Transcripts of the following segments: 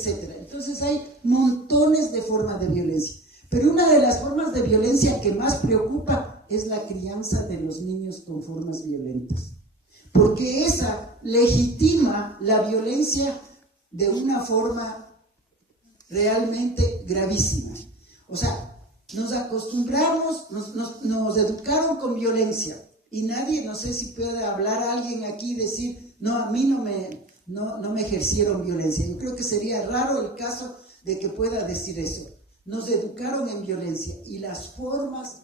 etcétera. Entonces hay montones de formas de violencia. Pero una de las formas de violencia que más preocupa es la crianza de los niños con formas violentas. Porque esa legitima la violencia de una forma realmente gravísima. O sea, nos acostumbramos, nos educaron con violencia. Y nadie, no sé si puede hablar alguien aquí y decir, no, a mí no me ejercieron violencia. Yo creo que sería raro el caso de que pueda decir eso. Nos educaron en violencia y las formas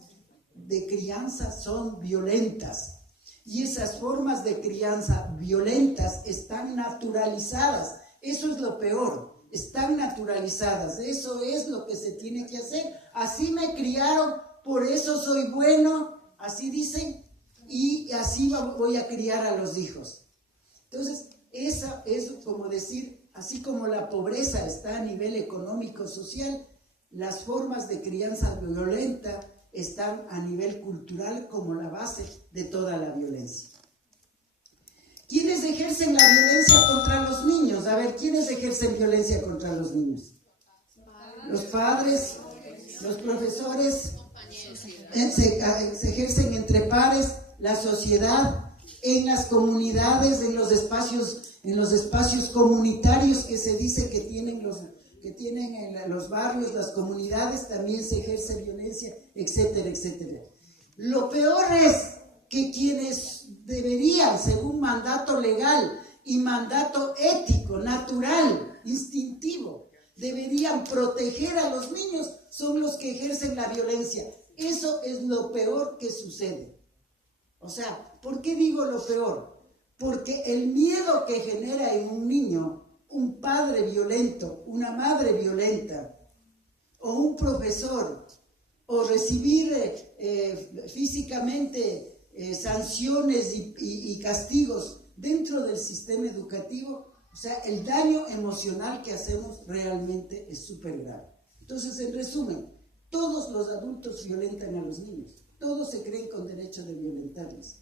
de crianza son violentas. Y esas formas de crianza violentas están naturalizadas. Eso es lo peor. Están naturalizadas. Eso es lo que se tiene que hacer. Así me criaron, por eso soy bueno. Así dicen. Y así voy a criar a los hijos. Entonces, eso es como decir, así como la pobreza está a nivel económico, social, las formas de crianza violenta están a nivel cultural como la base de toda la violencia. ¿Quiénes ejercen la violencia contra los niños? A ver, ¿quiénes ejercen violencia contra los niños? Los padres, los profesores, se ejercen entre pares, la sociedad, en las comunidades, en los espacios comunitarios que se dice que tienen en los barrios, las comunidades, también se ejerce violencia, etcétera, etcétera. Lo peor es que quienes deberían, según mandato legal y mandato ético, natural, instintivo, deberían proteger a los niños, son los que ejercen la violencia. Eso es lo peor que sucede. O sea, ¿por qué digo lo peor? Porque el miedo que genera en un niño un padre violento, una madre violenta, o un profesor, o recibir físicamente sanciones y castigos dentro del sistema educativo, o sea, el daño emocional que hacemos realmente es súper grave. Entonces, en resumen, todos los adultos violentan a los niños, todos se creen con derecho de violentarlos.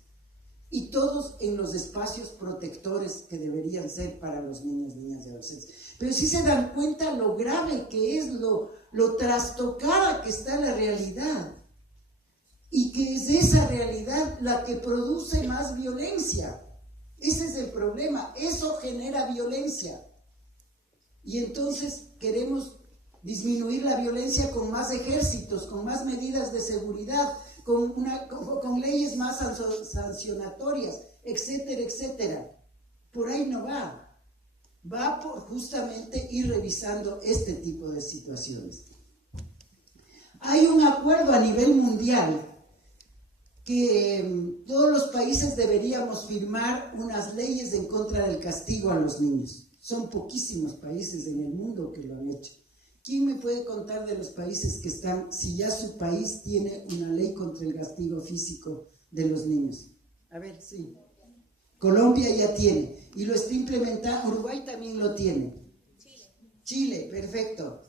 Y todos en los espacios protectores que deberían ser para los niños, niñas y adolescentes. Pero sí se dan cuenta lo grave que es, lo trastocada que está la realidad. Y que es esa realidad la que produce más violencia. Ese es el problema. Eso genera violencia. Y entonces queremos disminuir la violencia con más ejércitos, con más medidas de seguridad, con leyes más sancionatorias, etcétera, etcétera. Por ahí no va. Va por justamente ir revisando este tipo de situaciones. Hay un acuerdo a nivel mundial que todos los países deberíamos firmar unas leyes en contra del castigo a los niños. Son poquísimos países en el mundo que lo han hecho. ¿Quién me puede contar de los países que están, si ya su país tiene una ley contra el castigo físico de los niños? A ver, sí. Colombia ya tiene y lo está implementando. Uruguay también lo tiene. Chile, perfecto.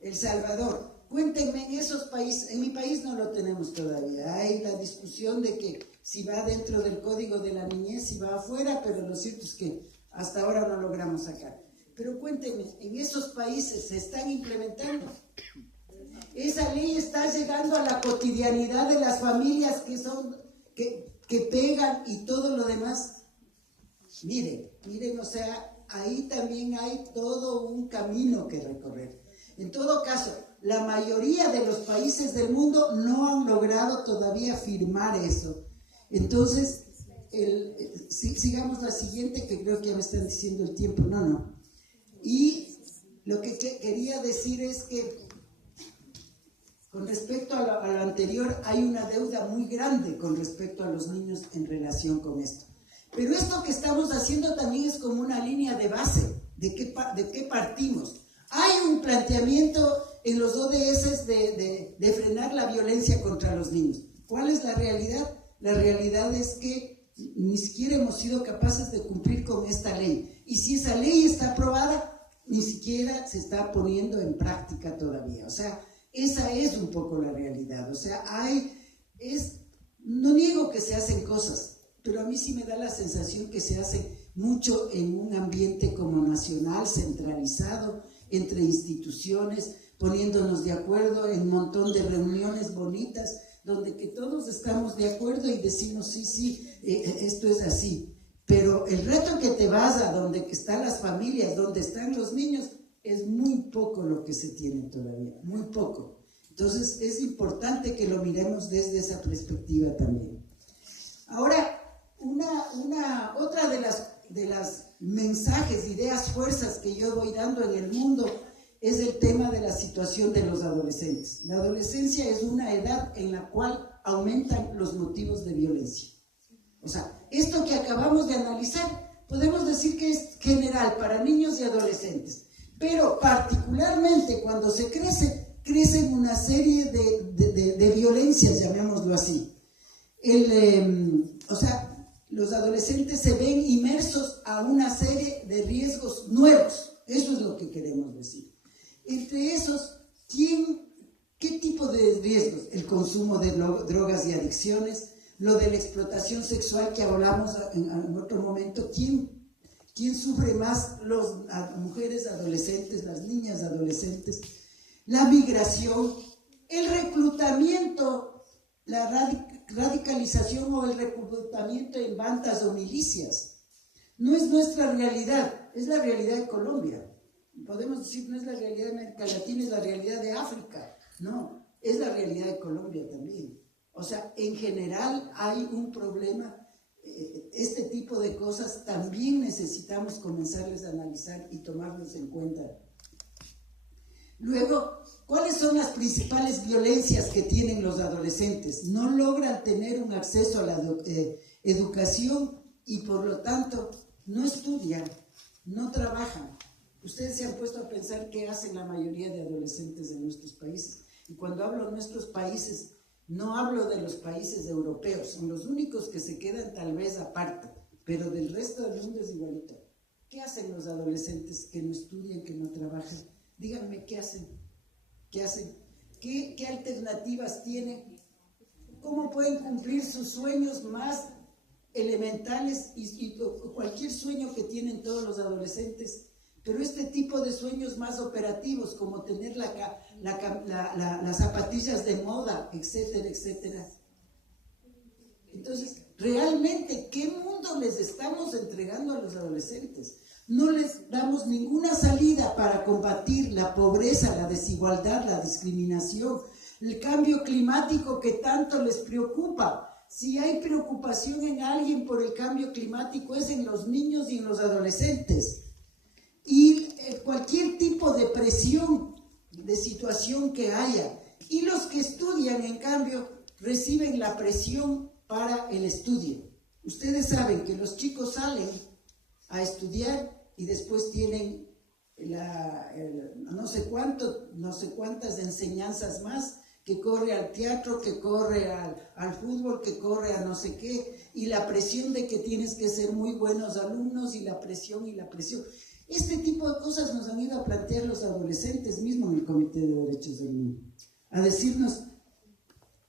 El Salvador. Cuéntenme en esos países. En mi país no lo tenemos todavía. Hay la discusión de que si va dentro del código de la niñez, si va afuera, pero lo cierto es que hasta ahora no logramos sacar. Pero cuéntenme, ¿en esos países se están implementando? Esa ley está llegando a la cotidianidad de las familias que pegan y todo lo demás. Miren, o sea, ahí también hay todo un camino que recorrer. En todo caso, la mayoría de los países del mundo no han logrado todavía firmar eso. Entonces, sigamos la siguiente, que creo que ya me están diciendo el tiempo. No. Y lo que quería decir es que con respecto a lo anterior hay una deuda muy grande con respecto a los niños en relación con esto. Pero esto que estamos haciendo también es como una línea de base. ¿De qué partimos? Hay un planteamiento en los ODS de frenar la violencia contra los niños. ¿Cuál es la realidad? La realidad es que ni siquiera hemos sido capaces de cumplir con esta ley. Y si esa ley está aprobada, ni siquiera se está poniendo en práctica todavía. O sea, esa es un poco la realidad. O sea, no niego que se hacen cosas, pero a mí sí me da la sensación que se hacen mucho en un ambiente como nacional, centralizado, entre instituciones, poniéndonos de acuerdo en un montón de reuniones bonitas, donde que todos estamos de acuerdo y decimos, sí, esto es así. Pero el reto que te vas a donde están las familias, donde están los niños, es muy poco lo que se tiene todavía, muy poco. Entonces es importante que lo miremos desde esa perspectiva también. Ahora, otra de las mensajes, ideas, fuerzas que yo voy dando en el mundo es el tema de la situación de los adolescentes. La adolescencia es una edad en la cual aumentan los motivos de violencia. O sea, esto que acabamos de analizar, podemos decir que es general para niños y adolescentes, pero particularmente cuando se crecen una serie de violencias, llamémoslo así. Los adolescentes se ven inmersos a una serie de riesgos nuevos. Eso es lo que queremos decir. Entre esos, ¿qué tipo de riesgos? El consumo de drogas y adicciones, lo de la explotación sexual que hablamos en otro momento. ¿Quién sufre más? Las mujeres adolescentes, las niñas adolescentes. La migración, el reclutamiento, la radicalización o el reclutamiento en bandas o milicias. No es nuestra realidad, es la realidad de Colombia. Podemos decir, no es la realidad de América Latina, es la realidad de África. No, es la realidad de Colombia también. O sea, en general hay un problema. Este tipo de cosas también necesitamos comenzarles a analizar y tomarlos en cuenta. Luego, ¿cuáles son las principales violencias que tienen los adolescentes? No logran tener un acceso a la educación y por lo tanto no estudian, no trabajan. Ustedes se han puesto a pensar qué hacen la mayoría de adolescentes en nuestros países. Y cuando hablo de nuestros países, no hablo de los países europeos, son los únicos que se quedan tal vez aparte, pero del resto del mundo es igualito. ¿Qué hacen los adolescentes que no estudian, que no trabajan? Díganme, ¿qué hacen? ¿Qué hacen? ¿Qué alternativas tienen? ¿Cómo pueden cumplir sus sueños más elementales y cualquier sueño que tienen todos los adolescentes? Pero este tipo de sueños más operativos, como tener las zapatillas de moda, etcétera, etcétera. Entonces, realmente, ¿qué mundo les estamos entregando a los adolescentes? No les damos ninguna salida para combatir la pobreza, la desigualdad, la discriminación, el cambio climático que tanto les preocupa. Si hay preocupación en alguien por el cambio climático es en los niños y en los adolescentes. Y cualquier tipo de presión, de situación que haya. Y los que estudian, en cambio, reciben la presión para el estudio. Ustedes saben que los chicos salen a estudiar y después tienen no sé cuántas enseñanzas más, que corre al teatro, que corre al fútbol, que corre a no sé qué, y la presión de que tienes que ser muy buenos alumnos, y la presión. Este tipo de cosas nos han ido a plantear los adolescentes mismos en el Comité de Derechos del Niño, a decirnos,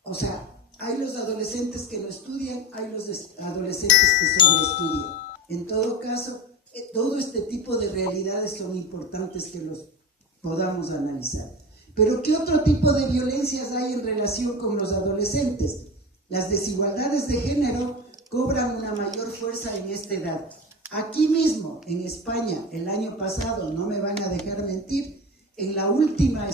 o sea, hay los adolescentes que no estudian, hay los adolescentes que sobreestudian. En todo caso, todo este tipo de realidades son importantes que los podamos analizar. Pero ¿qué otro tipo de violencias hay en relación con los adolescentes? Las desigualdades de género cobran una mayor fuerza en esta edad. Aquí mismo, en España, el año pasado, no me van a dejar mentir, en la última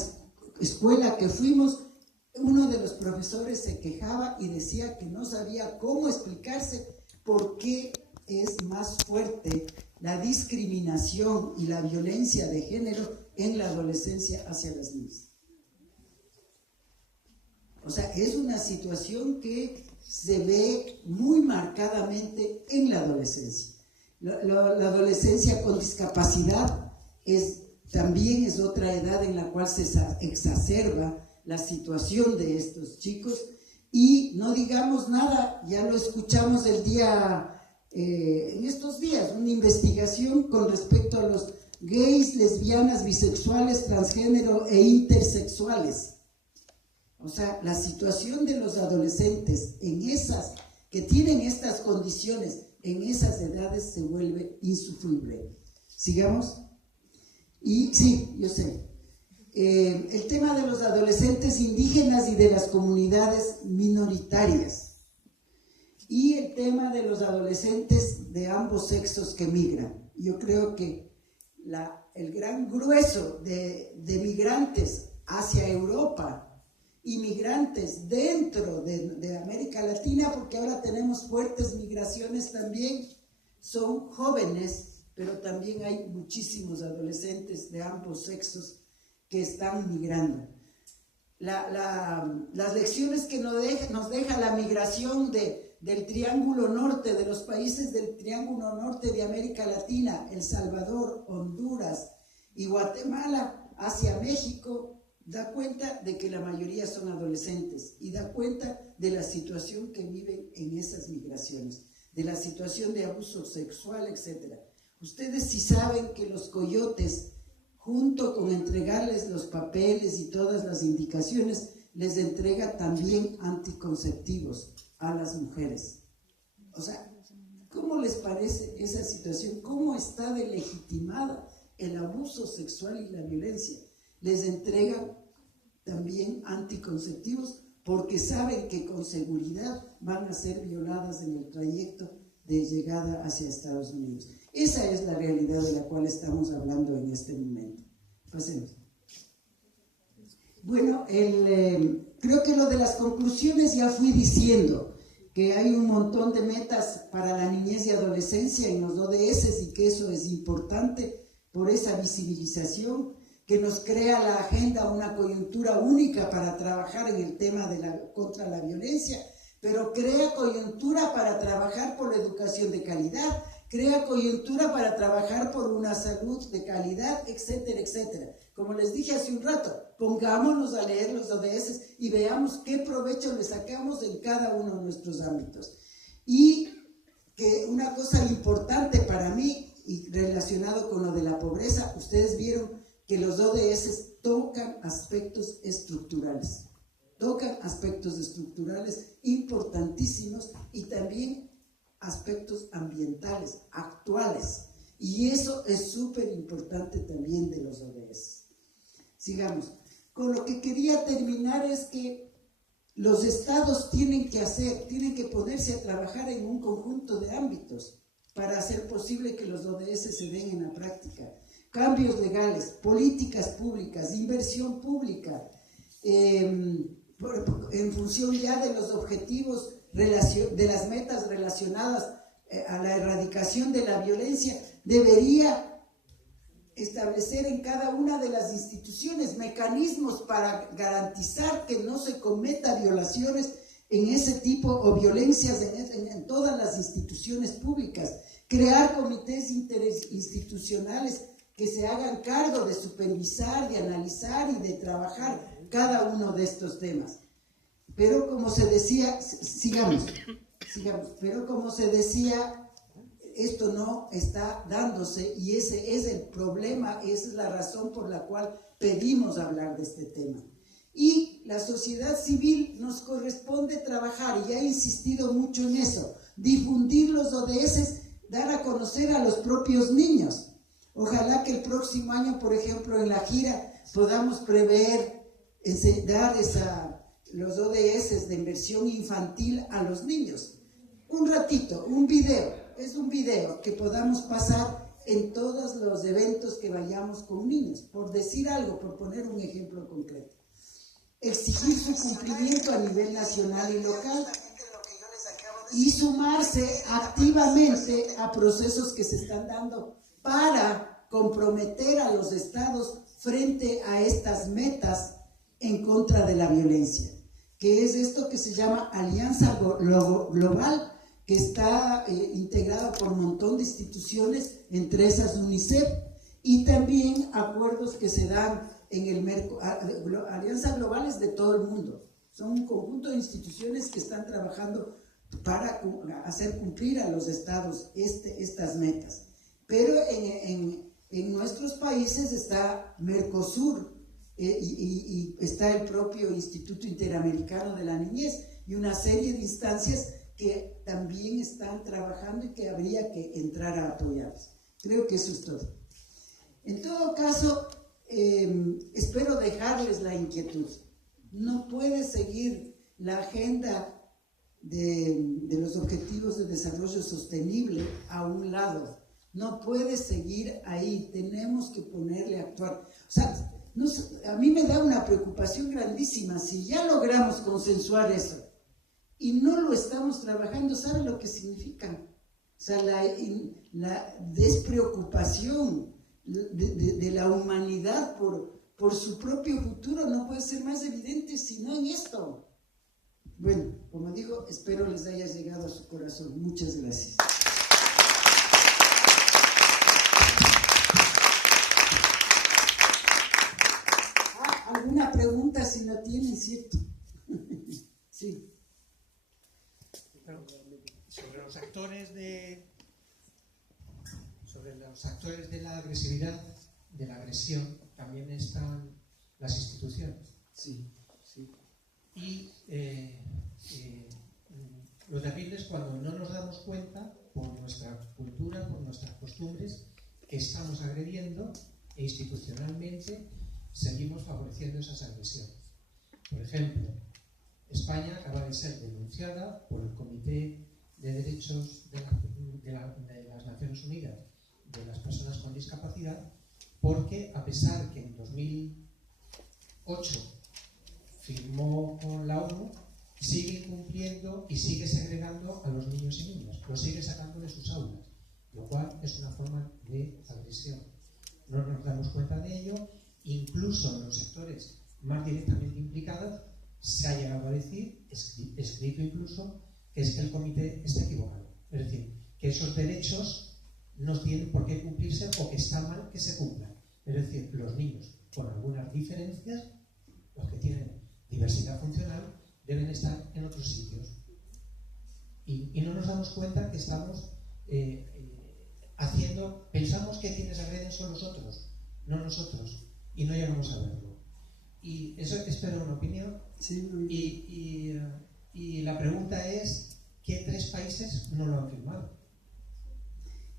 escuela que fuimos, uno de los profesores se quejaba y decía que no sabía cómo explicarse por qué es más fuerte la discriminación y la violencia de género en la adolescencia hacia las niñas. O sea, es una situación que se ve muy marcadamente en la adolescencia. La adolescencia con discapacidad también es otra edad en la cual se exacerba la situación de estos chicos. Y no digamos nada, ya lo escuchamos en estos días, una investigación con respecto a los gays, lesbianas, bisexuales, transgénero e intersexuales. O sea, la situación de los adolescentes que tienen estas condiciones en esas edades se vuelve insufrible. ¿Sigamos? Y sí, yo sé. El tema de los adolescentes indígenas y de las comunidades minoritarias. Y el tema de los adolescentes de ambos sexos que migran. Yo creo que el gran grueso de migrantes hacia Europa, inmigrantes dentro de América Latina, porque ahora tenemos fuertes migraciones también, son jóvenes, pero también hay muchísimos adolescentes de ambos sexos que están migrando. Las lecciones que nos deja la migración del Triángulo Norte, de los países del Triángulo Norte de América Latina, El Salvador, Honduras y Guatemala hacia México, da cuenta de que la mayoría son adolescentes y da cuenta de la situación que viven en esas migraciones, de la situación de abuso sexual, etc. Ustedes sí saben que los coyotes, junto con entregarles los papeles y todas las indicaciones, les entrega también anticonceptivos a las mujeres. O sea, ¿cómo les parece esa situación? ¿Cómo está de legitimada el abuso sexual y la violencia? Les entregan también anticonceptivos porque saben que con seguridad van a ser violadas en el trayecto de llegada hacia Estados Unidos. Esa es la realidad de la cual estamos hablando en este momento. Pasemos. Bueno, creo que lo de las conclusiones ya fui diciendo, que hay un montón de metas para la niñez y adolescencia en los ODS y que eso es importante por esa visibilización, que nos crea la agenda una coyuntura única para trabajar en el tema contra la violencia, pero crea coyuntura para trabajar por la educación de calidad, crea coyuntura para trabajar por una salud de calidad, etcétera, etcétera. Como les dije hace un rato, pongámonos a leer los ODS y veamos qué provecho le sacamos en cada uno de nuestros ámbitos. Y que una cosa importante para mí, y relacionado con lo de la pobreza, ustedes vieron que los ODS tocan aspectos estructurales importantísimos y también aspectos ambientales, actuales. Y eso es súper importante también de los ODS. Sigamos. Con lo que quería terminar es que los estados tienen que ponerse a trabajar en un conjunto de ámbitos para hacer posible que los ODS se den en la práctica. Cambios legales, políticas públicas, inversión pública, en función ya de los objetivos, de las metas relacionadas a la erradicación de la violencia, debería establecer en cada una de las instituciones mecanismos para garantizar que no se cometa violaciones en ese tipo o violencias en todas las instituciones públicas, crear comités interinstitucionales que se hagan cargo de supervisar, de analizar y de trabajar cada uno de estos temas. Pero como se decía, sigamos, pero como se decía, esto no está dándose y ese es el problema, esa es la razón por la cual pedimos hablar de este tema. Y la sociedad civil nos corresponde trabajar, y he insistido mucho en eso, difundir los ODS, dar a conocer a los propios niños. Ojalá que el próximo año, por ejemplo, en la gira podamos prever dar los ODS de inversión infantil a los niños. Un ratito, un video, es un video que podamos pasar en todos los eventos que vayamos con niños, por decir algo, por poner un ejemplo concreto. Exigir su cumplimiento a nivel nacional y local y sumarse activamente a procesos que se están dando para comprometer a los estados frente a estas metas en contra de la violencia, que es esto que se llama Alianza Global, que está integrada por un montón de instituciones, entre esas UNICEF, y también acuerdos que se dan en el Alianza Global es de todo el mundo, son un conjunto de instituciones que están trabajando para hacer cumplir a los estados estas metas. Pero en nuestros países está Mercosur y está el propio Instituto Interamericano de la Niñez y una serie de instancias que también están trabajando y que habría que entrar a apoyarlos. Creo que eso es todo. En todo caso, espero dejarles la inquietud. No puede seguir la agenda de los objetivos de desarrollo sostenible a un lado. No puede seguir ahí. Tenemos que ponerle a actuar. O sea, a mí me da una preocupación grandísima. Si ya logramos consensuar eso y no lo estamos trabajando, ¿sabe lo que significa? O sea, la despreocupación de la humanidad por su propio futuro no puede ser más evidente sino en esto. Bueno, como digo, espero les haya llegado a su corazón. Muchas gracias. ¿Alguna pregunta si la tienen, cierto? Sí. Bueno, sobre los actores de la agresividad, de la agresión, también están las instituciones. Sí, sí. Y lo terrible es cuando no nos damos cuenta, por nuestra cultura, por nuestras costumbres, que estamos agrediendo e institucionalmente seguimos favoreciendo esas agresiones. Por ejemplo, España acaba de ser denunciada por el Comité de Derechos de las Naciones Unidas de las Personas con Discapacidad, porque a pesar que en 2008 firmó con la ONU, sigue incumpliendo y sigue segregando a los niños y niñas, los sigue sacando de sus aulas, lo cual es una forma de agresión. No nos damos cuenta de ello, incluso en los sectores más directamente implicados se ha llegado a decir, escrito incluso, que es que el comité está equivocado. Es decir, que esos derechos no tienen por qué cumplirse o que está mal que se cumplan. Es decir, los niños con algunas diferencias, los que tienen diversidad funcional, deben estar en otros sitios. Y no nos damos cuenta que estamos pensamos que quienes agreden son los otros, no nosotros, y no llegamos a verlo. Y eso espero una opinión. Sí. Y la pregunta es, ¿qué 3 países no lo han firmado?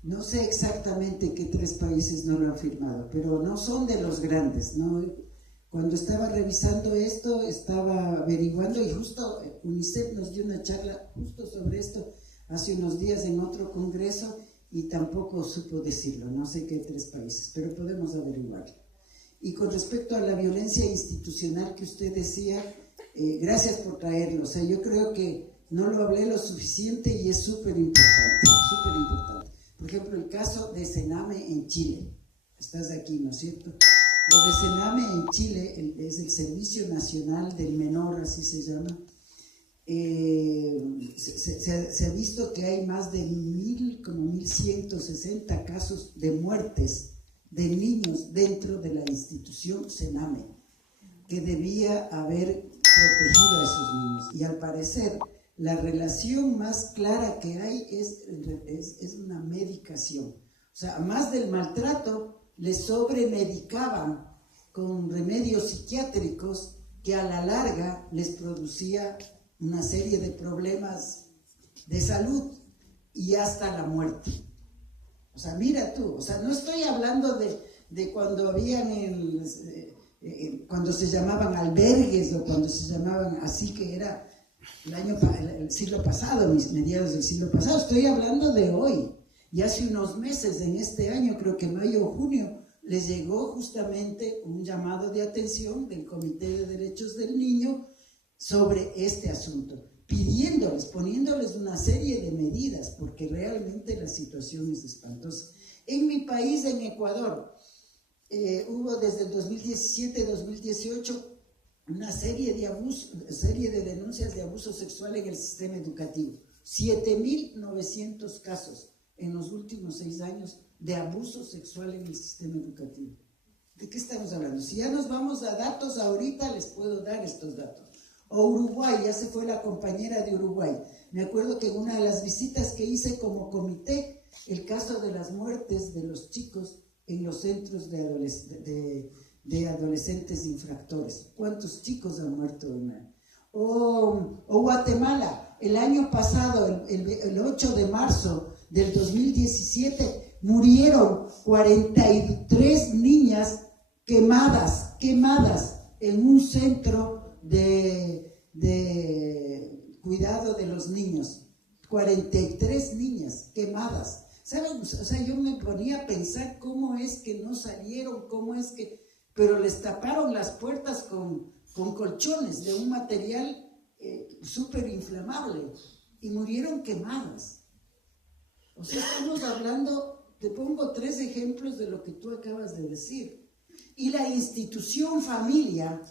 No sé exactamente qué 3 países no lo han firmado, pero no son de los grandes, ¿no? Cuando estaba revisando esto, estaba averiguando y justo UNICEF nos dio una charla justo sobre esto hace unos días en otro congreso y tampoco supo decirlo, no sé qué 3 países, pero podemos averiguarlo. Y con respecto a la violencia institucional que usted decía, gracias por traerlo, o sea, yo creo que no lo hablé lo suficiente y es súper importante, súper importante. Por ejemplo, el caso de Sename en Chile, estás aquí, ¿no es cierto? Lo de Sename en Chile es el Servicio Nacional del Menor, así se llama. Se ha visto que hay más de 1.160 casos de muertes de niños dentro de la institución Sename, que debía haber protegido a esos niños. Y al parecer, la relación más clara que hay es una medicación. O sea, más del maltrato, les sobremedicaban con remedios psiquiátricos que a la larga les producía una serie de problemas de salud y hasta la muerte. O sea, mira tú, o sea, no estoy hablando de cuando habían cuando se llamaban albergues o cuando se llamaban así, que era el siglo pasado, mediados del siglo pasado. Estoy hablando de hoy. Y hace unos meses, en este año, creo que mayo o junio, les llegó justamente un llamado de atención del Comité de Derechos del Niño sobre este asunto, poniéndoles una serie de medidas, porque realmente la situación es espantosa. En mi país, en Ecuador, hubo desde el 2017-2018 una serie de denuncias de abuso sexual en el sistema educativo. 7.900 casos en los últimos 6 años de abuso sexual en el sistema educativo. ¿De qué estamos hablando? Si ya nos vamos a datos, ahorita les puedo dar estos datos. O Uruguay, ya se fue la compañera de Uruguay. Me acuerdo que en una de las visitas que hice como comité, el caso de las muertes de los chicos en los centros de adolescentes infractores. ¿Cuántos chicos han muerto? O Guatemala, el año pasado, el 8 de marzo del 2017, murieron 43 niñas quemadas en un centro de cuidado de los niños. 43 niñas quemadas. ¿Saben? O sea, yo me ponía a pensar cómo es que no salieron, pero les taparon las puertas con colchones de un material súper inflamable y murieron quemadas. O sea, estamos hablando, te pongo 3 ejemplos de lo que tú acabas de decir. Y la institución familia,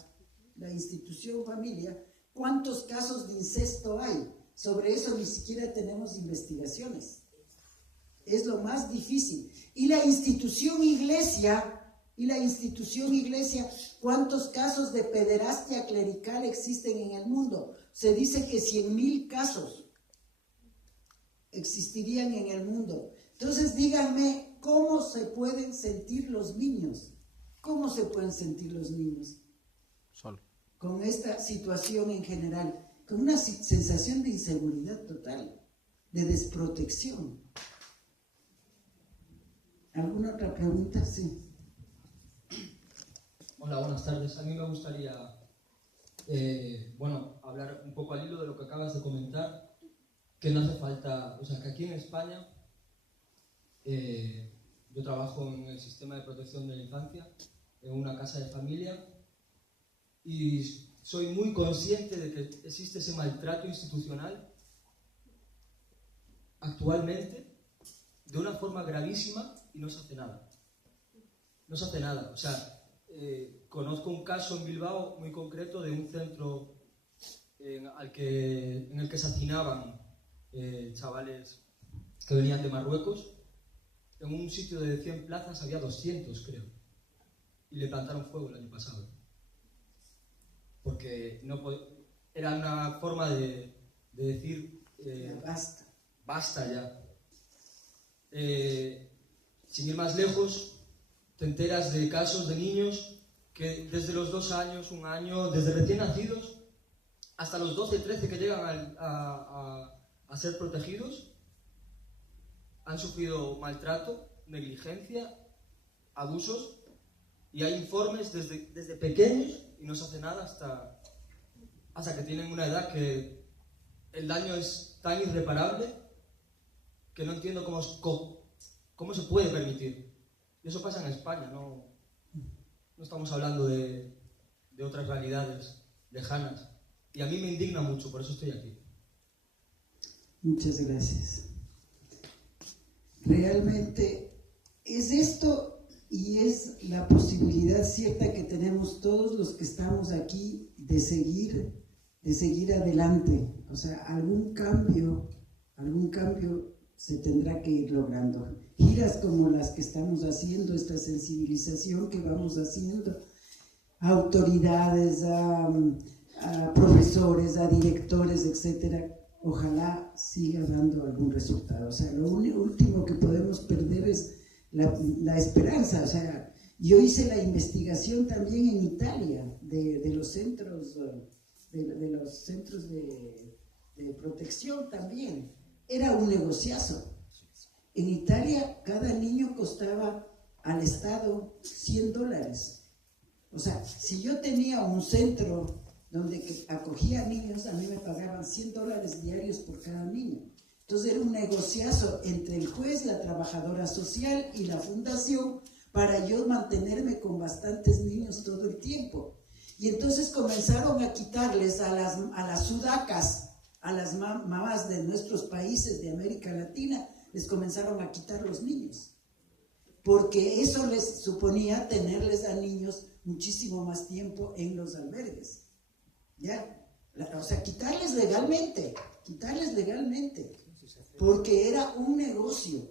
¿cuántos casos de incesto hay? Sobre eso ni siquiera tenemos investigaciones. Es lo más difícil. Y la institución iglesia, ¿cuántos casos de pederastia clerical existen en el mundo? Se dice que 100,000 casos existirían en el mundo. Entonces díganme, ¿cómo se pueden sentir los niños? ¿Cómo se pueden sentir los niños? Solo. Con esta situación en general, con una sensación de inseguridad total, de desprotección. ¿Alguna otra pregunta? Sí. Hola, buenas tardes. A mí me gustaría, hablar un poco al hilo de lo que acabas de comentar, que no hace falta, o sea, que aquí en España yo trabajo en el sistema de protección de la infancia, en una casa de familia, y soy muy consciente de que existe ese maltrato institucional actualmente de una forma gravísima y no se hace nada. No se hace nada. O sea, conozco un caso en Bilbao muy concreto de un centro en el que se hacinaban chavales que venían de Marruecos. En un sitio de 100 plazas había 200, creo. Y le plantaron fuego el año pasado. Porque era una forma de decir... Basta. Basta ya. Sin ir más lejos, te enteras de casos de niños que desde los 2 años, 1 año, desde recién nacidos, hasta los 12, 13 que llegan a ser protegidos, han sufrido maltrato, negligencia, abusos, y hay informes desde pequeños y no se hace nada hasta que tienen una edad que el daño es tan irreparable que no entiendo cómo se puede permitir. Y eso pasa en España, no estamos hablando de otras realidades lejanas. Y a mí me indigna mucho, por eso estoy aquí. Muchas gracias. Realmente es esto y es la posibilidad cierta que tenemos todos los que estamos aquí de seguir adelante. O sea, algún cambio se tendrá que ir logrando. Giras como las que estamos haciendo, esta sensibilización que vamos haciendo, a autoridades, a profesores, a directores, etcétera, ojalá siga dando algún resultado. O sea, lo último que podemos perder es la esperanza. O sea, yo hice la investigación también en Italia de los centros de protección también. Era un negociazo. En Italia cada niño costaba al Estado $100. O sea, si yo tenía un centro donde acogía niños, a mí me pagaban $100 diarios por cada niño. Entonces era un negociazo entre el juez, la trabajadora social y la fundación para yo mantenerme con bastantes niños todo el tiempo. Y entonces comenzaron a quitarles a las sudacas, a las mamás de nuestros países de América Latina, les comenzaron a quitar los niños, porque eso les suponía tenerles a niños muchísimo más tiempo en los albergues. ¿Ya? O sea, quitarles legalmente, porque era un negocio.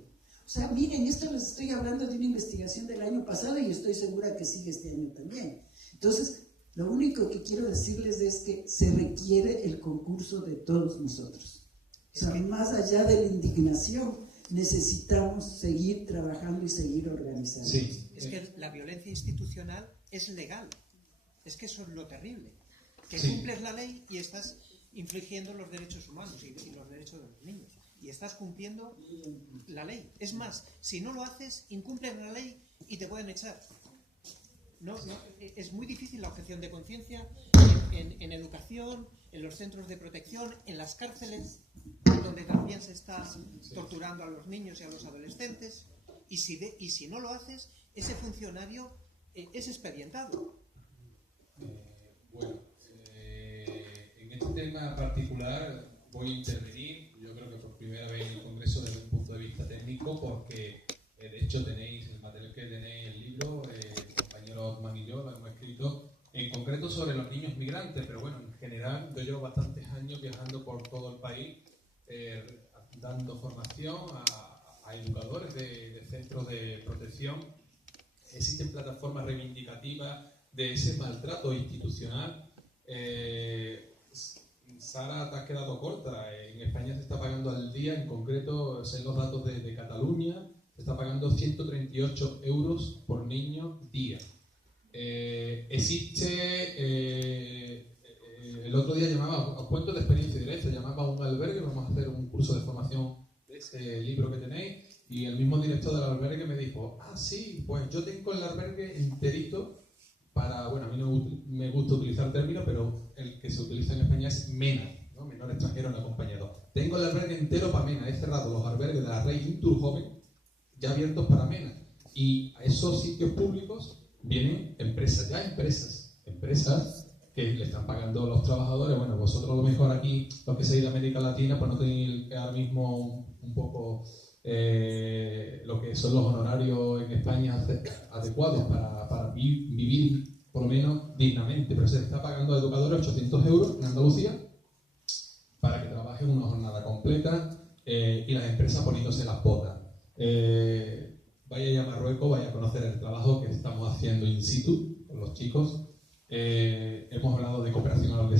O sea, miren, esto les estoy hablando de una investigación del año pasado y estoy segura que sigue este año también. Entonces, lo único que quiero decirles es que se requiere el concurso de todos nosotros. O sea, más allá de la indignación, necesitamos seguir trabajando y seguir organizando. Sí. Es que la violencia institucional es legal. Es que eso es lo terrible. que Sí. cumples la ley y estás infringiendo los derechos humanos y los derechos de los niños. Y estás cumpliendo la ley. Es más, si no lo haces, incumples la ley y te pueden echar. Es muy difícil la objeción de conciencia en educación, en los centros de protección, en las cárceles, donde también se está torturando a los niños y a los adolescentes. Y si no lo haces, ese funcionario es expedientado. Bueno, en este tema particular voy a intervenir, yo creo que por primera vez en el Congreso desde un punto de vista técnico, porque de hecho tenéis el material que tenéis, el libro, el compañero Osman y yo lo hemos escrito en concreto sobre los niños migrantes, pero bueno, en general yo llevo bastantes años viajando por todo el país, dando formación a educadores de centros de protección. Existen plataformas reivindicativas de ese maltrato institucional. Sara, te has quedado corta. En España se está pagando al día, en concreto, sé los datos de Cataluña, se está pagando 138 euros por niño día. El otro día llamaba, os cuento de experiencia directa, llamaba a un albergue, vamos a hacer un curso de formación de ese libro que tenéis, y el mismo director del albergue me dijo, sí, pues yo tengo el albergue enterito para, bueno, a mí no me gusta utilizar el término, pero el que se utiliza en España es MENA, ¿no? Menor extranjero no acompañado. Tengo el albergue entero para MENA, he cerrado los albergues de la Red Inturjoven ya abiertos para MENA, y a esos sitios públicos vienen empresas que le están pagando a los trabajadores. Bueno, vosotros a lo mejor aquí, los que seáis de América Latina, pues no tenéis ahora mismo un poco lo que son los honorarios en España adecuados para vivir por lo menos dignamente, pero se le está pagando a educadores 800 euros en Andalucía para que trabajen una jornada completa, y las empresas poniéndose las botas. Vaya a Marruecos, vaya a conocer el trabajo que estamos haciendo in situ con los chicos. Hemos hablado de cooperación a los